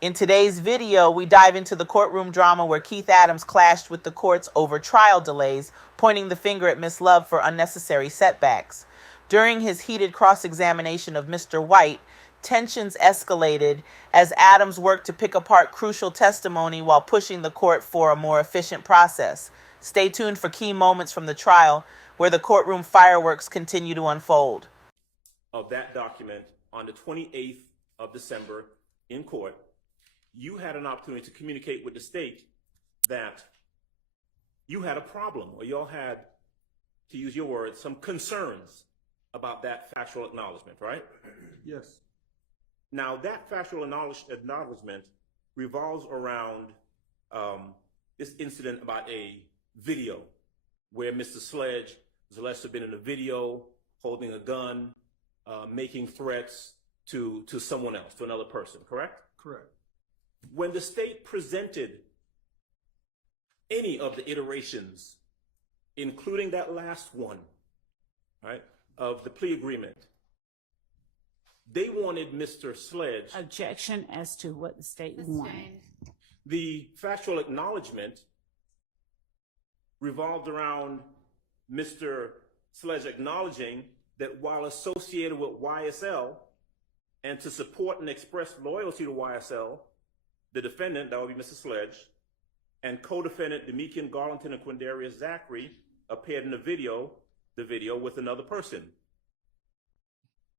In today's video, we dive into the courtroom drama where Keith Adams clashed with the courts over trial delays, pointing the finger at Miss Love for unnecessary setbacks. During his heated cross-examination of Mr. White, tensions escalated as Adams worked to pick apart crucial testimony while pushing the court for a more efficient process. Stay tuned for key moments from the trial where the courtroom fireworks continue to unfold. Of that document on the 28th of December in court, you had an opportunity to communicate with the state that you had a problem, or y'all had, to use your words, some concerns about that factual acknowledgement, right? Yes. Now, that factual acknowledgement revolves around this incident about a video where Mr. Sledge was alleged to have been in a video holding a gun, making threats to someone else, to another person, correct? Correct. When the state presented any of the iterations, including that last one, right, of the plea agreement, they wanted Mr. Sledge. Objection as to what the state wanted. The factual acknowledgement revolved around Mr. Sledge acknowledging that while associated with YSL and to support and express loyalty to YSL, the defendant, that would be Mr. Sledge, and co-defendant Demekian Garlington and Quindarius Zachary appeared in the video with another person.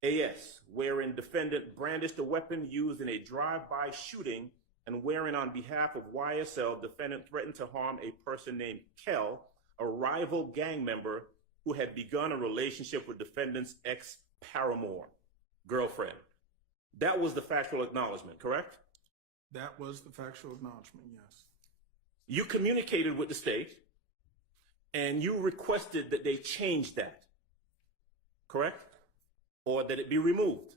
AS, wherein defendant brandished a weapon used in a drive-by shooting, and wherein on behalf of YSL, defendant threatened to harm a person named Kel, a rival gang member who had begun a relationship with defendant's ex-paramour, girlfriend. That was the factual acknowledgement, correct? That was the factual acknowledgement, yes. You communicated with the state, and you requested that they change that, correct? Or that it be removed.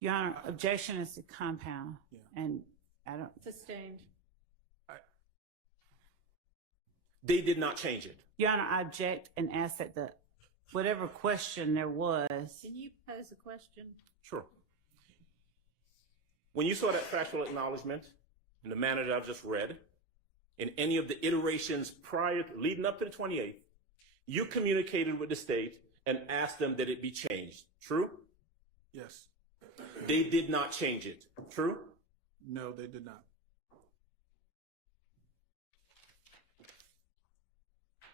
Your Honor, objection is to compound. Yeah. And I don't. Sustained. They did not change it. Your Honor, I object and ask that whatever question there was. Can you pose a question? Sure. When you saw that factual acknowledgement in the manner that I've just read, in any of the iterations leading up to the 28th, you communicated with the state and asked them that it be changed. True? Yes. They did not change it. True? No, they did not.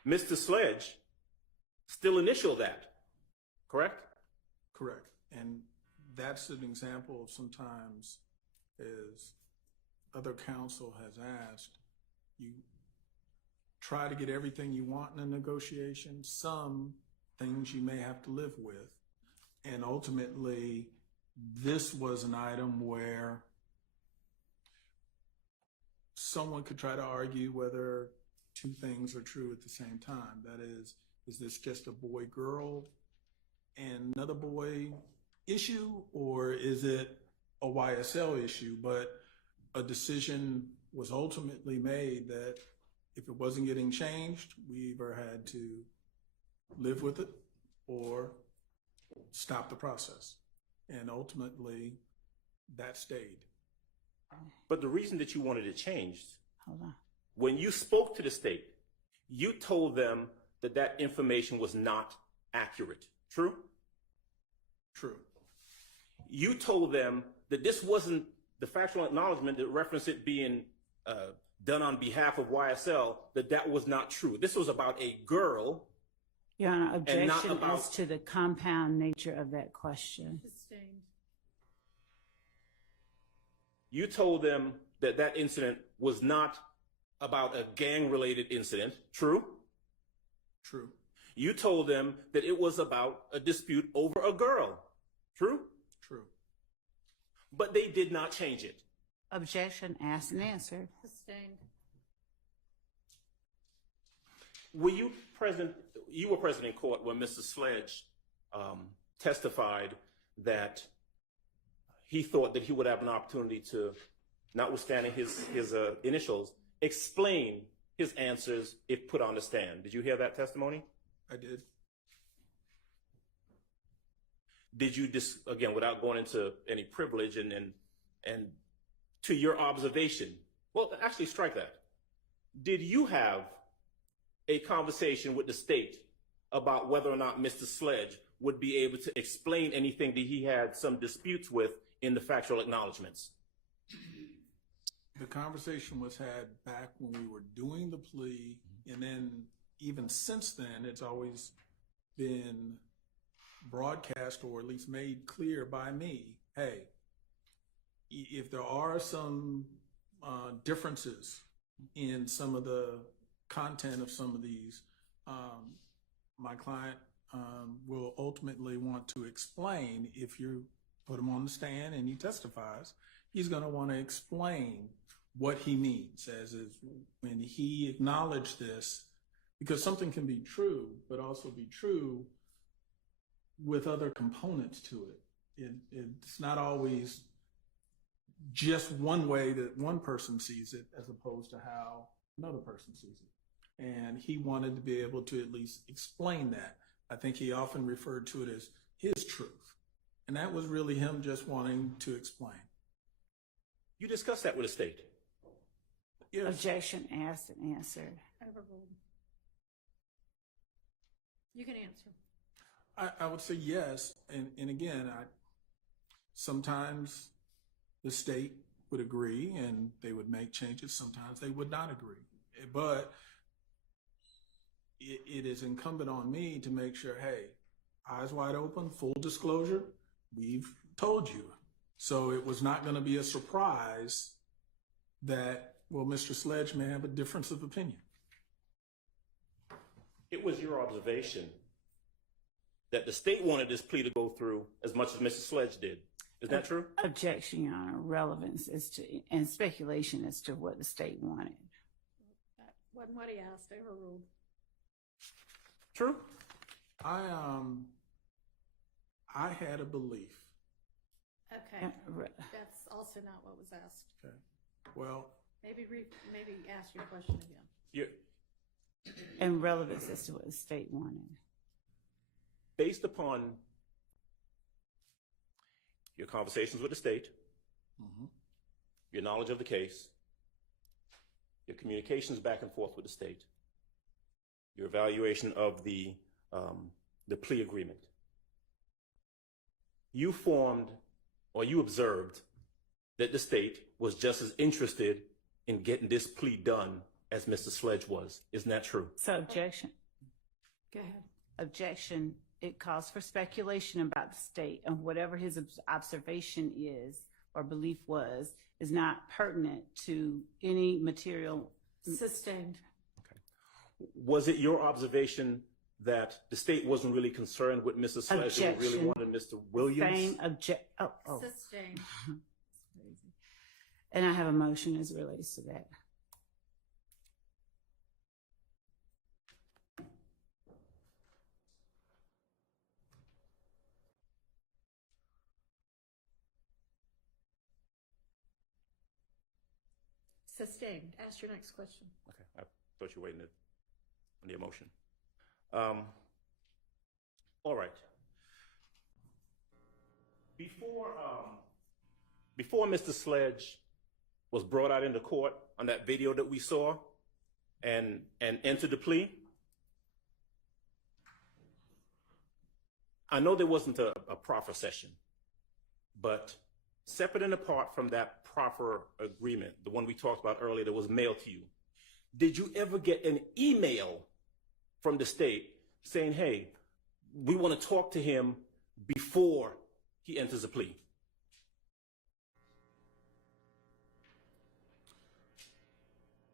Mr. Sledge still initialed that, correct? Correct. And that's an example of sometimes, as other counsel has asked, you try to get everything you want in a negotiation. Some things you may have to live with. And ultimately, this was an item where someone could try to argue whether two things are true at the same time. That is this just a boy-girl and another boy issue, or is it a YSL issue? But a decision was ultimately made that if it wasn't getting changed, we either had to live with it or stop the process. And ultimately, that stayed. But the reason that you wanted it changed, Hold on. when you spoke to the state, you told them that that information was not accurate. True? True. You told them that this wasn't the factual acknowledgement that referenced it being done on behalf of YSL, that was not true. This was about a girl. Your Honor, objection about, as to the compound nature of that question. Sustained. You told them that that incident was not about a gang-related incident. True? True. You told them that it was about a dispute over a girl. True? True. But they did not change it. Objection asked and answered. Sustained. Were you present? You were present in court when Mr. Sledge testified that he thought that he would have an opportunity to, notwithstanding his initials, explain his answers if put on the stand. Did you hear that testimony? I did. Did you again, without going into any privilege and to your observation, well, actually strike that. Did you have a conversation with the state about whether or not Mr. Sledge would be able to explain anything that he had some disputes with in the factual acknowledgments? The conversation was had back when we were doing the plea, and then even since then, it's always been broadcast or at least made clear by me, hey, if there are some differences in some of the content of some of these, my client will ultimately want to explain. If you put him on the stand and he testifies, he's going to want to explain what he means, as is when he acknowledged this, because something can be true, but also be true with other components to it. It's not always just one way that one person sees it as opposed to how another person sees it. And he wanted to be able to at least explain that. I think he often referred to it as his truth. And that was really him just wanting to explain. You discussed that with the state? Yes. Objection asked and answered. Overruled. You can answer. I would say yes. And again, sometimes the state would agree and they would make changes. Sometimes they would not agree. But it is incumbent on me to make sure, hey, eyes wide open, full disclosure, we've told you. So it was not going to be a surprise that, well, Mr. Sledge may have a difference of opinion. It was your observation that the state wanted this plea to go through as much as Mr. Sledge did. Is that true? Objection, Your Honor. Relevance as to, and speculation as to what the state wanted. That wasn't what he asked. Overruled. True. I had a belief. Okay. That's also not what was asked. Okay. Well, Maybe ask your question again. And relevance as to what the state wanted. Based upon your conversations with the state, your knowledge of the case, your communications back and forth with the state, your evaluation of the plea agreement, you formed or you observed that the state was just as interested in getting this plea done as Mr. Sledge was. Isn't that true? So objection. Go ahead. Objection. It calls for speculation about the state, and whatever his observation is or belief was is not pertinent to any material. Sustained. Okay. Was it your observation that the state wasn't really concerned with Mr. Sledge? They really wanted Mr. Williams? Same Sustained. And I have a motion as it relates to that. Sustained. Ask your next question. Okay, I thought you were waiting on the emotion. All right. Before Mr. Sledge was brought out into court on that video that we saw and entered the plea, I know there wasn't a proffer session, but separate and apart from that proffer agreement, the one we talked about earlier that was mailed to you, did you ever get an email from the state saying, hey, we want to talk to him before he enters a plea?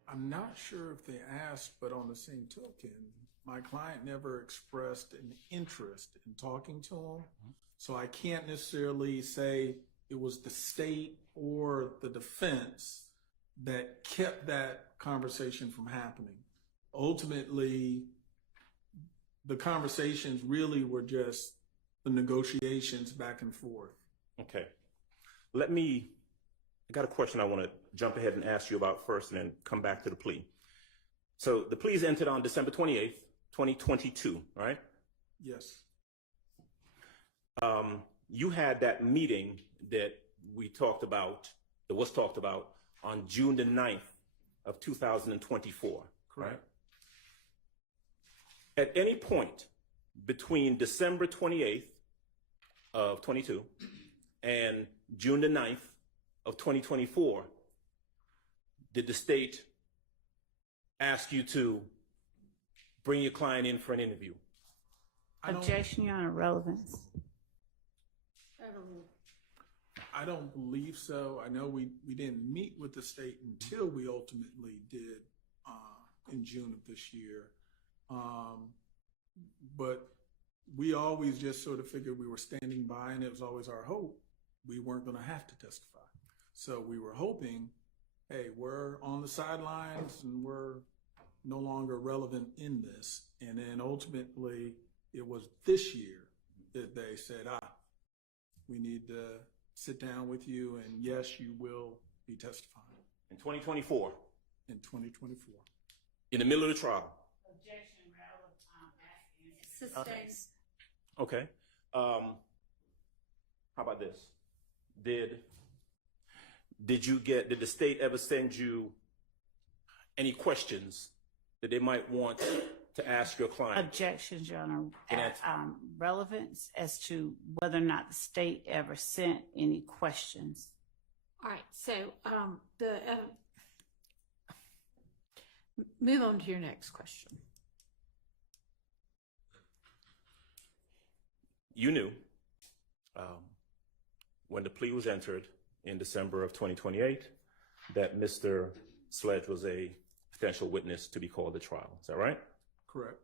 I'm not sure if they asked, but on the same token, my client never expressed an interest in talking to him. So I can't necessarily say it was the state or the defense that kept that conversation from happening. Ultimately, the conversations really were just the negotiations back and forth. Okay. I got a question I want to jump ahead and ask you about first and then come back to the plea. So the plea is entered on December 28th, 2022, right? Yes. You had that meeting that we talked about that was talked about on June the 9th of 2024. Correct. Right? At any point between December 28th of 22 and June the 9th of 2024, did the state ask you to bring your client in for an interview? Objection, Your Honor, relevance. I don't believe so. I know we didn't meet with the state until we ultimately did in June of this year. But we always just sort of figured we were standing by, and it was always our hope we weren't going to have to testify. So we were hoping, hey, we're on the sidelines and we're no longer relevant in this. And then ultimately it was this year that they said, we need to sit down with you, and yes, you will be testifying. In 2024? In 2024. In the middle of the trial? Objection, Sustained. Okay. How about this? Did the state ever send you any questions that they might want to ask your client? Objections, Your Honor. Relevance as to whether or not the state ever sent any questions. All right, so move on to your next question. You knew when the plea was entered in December of 2028 that Mr. Sledge was a potential witness to be called at trial. Is that right? Correct.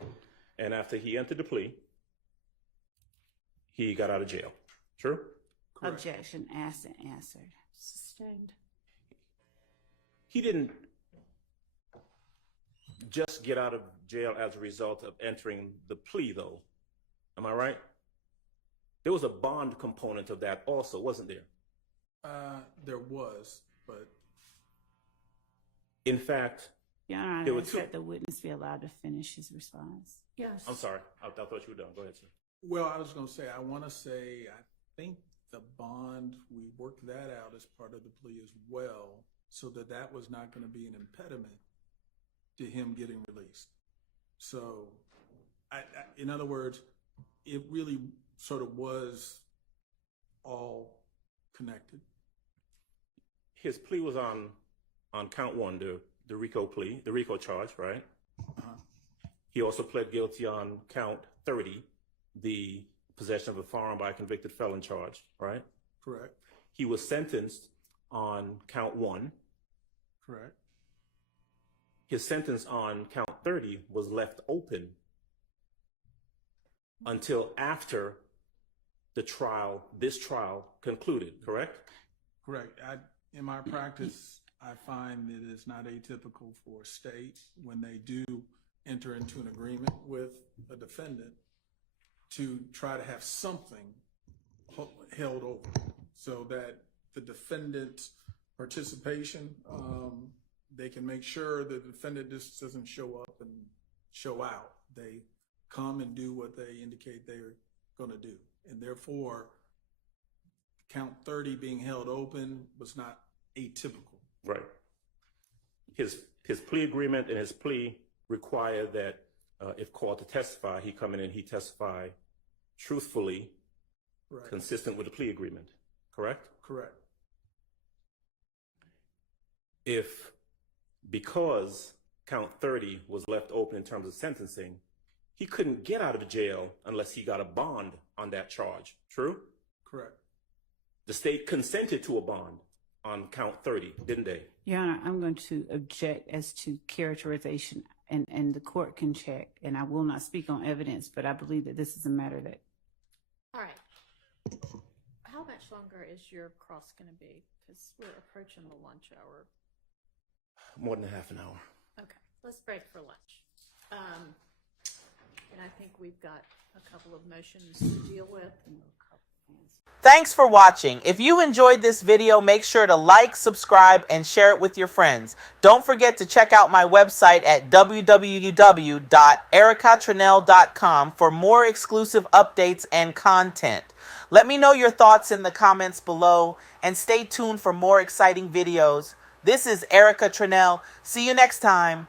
Okay. And after he entered the plea, he got out of jail. True? Correct. Objection, asked and answered. Sustained. He didn't just get out of jail as a result of entering the plea, though. Am I right? There was a bond component of that also, wasn't there? There was, but in fact, Your Honor, there I were ask that the witness be allowed to finish his response. Yes. I'm sorry. I thought you were done. Go ahead, sir. well, I was going to say, I think the bond, we worked that out as part of the plea as well, so that was not going to be an impediment to him getting released. So, in other words, it really sort of was all connected. His plea was on count one, the RICO plea, the RICO charge, right? Uh-huh. He also pled guilty on count 30, the possession of a firearm by a convicted felon charge, right? Correct. He was sentenced on count one. Correct. His sentence on count 30 was left open until after this trial concluded, correct? Correct. In my practice, I find it is not atypical for states when they do enter into an agreement with a defendant to try to have something held over so that the defendant's participation, they can make sure the defendant just doesn't show up and show out. They come and do what they indicate they're going to do. And therefore, count 30 being held open was not atypical. Right. His plea agreement and his plea require that if called to testify, he come in and he testify truthfully, Right. consistent with the plea agreement, correct? Correct. Because count 30 was left open in terms of sentencing, he couldn't get out of jail unless he got a bond on that charge, true? Correct. The state consented to a bond on count 30, didn't they? Your Honor, I'm going to object as to characterization, and the court can check, and I will not speak on evidence, but I believe that this is a matter that... All right. How much longer is your cross going to be? Because we're approaching the lunch hour. More than half an hour. Okay, let's break for lunch. And I think we've got a couple of motions to deal with. Thanks for watching. If you enjoyed this video, make sure to like, subscribe, and share it with your friends. Don't forget to check out my website at www.ericatranell.com for more exclusive updates and content. Let me know your thoughts in the comments below, and stay tuned for more exciting videos. This is Erica Tranell. See you next time.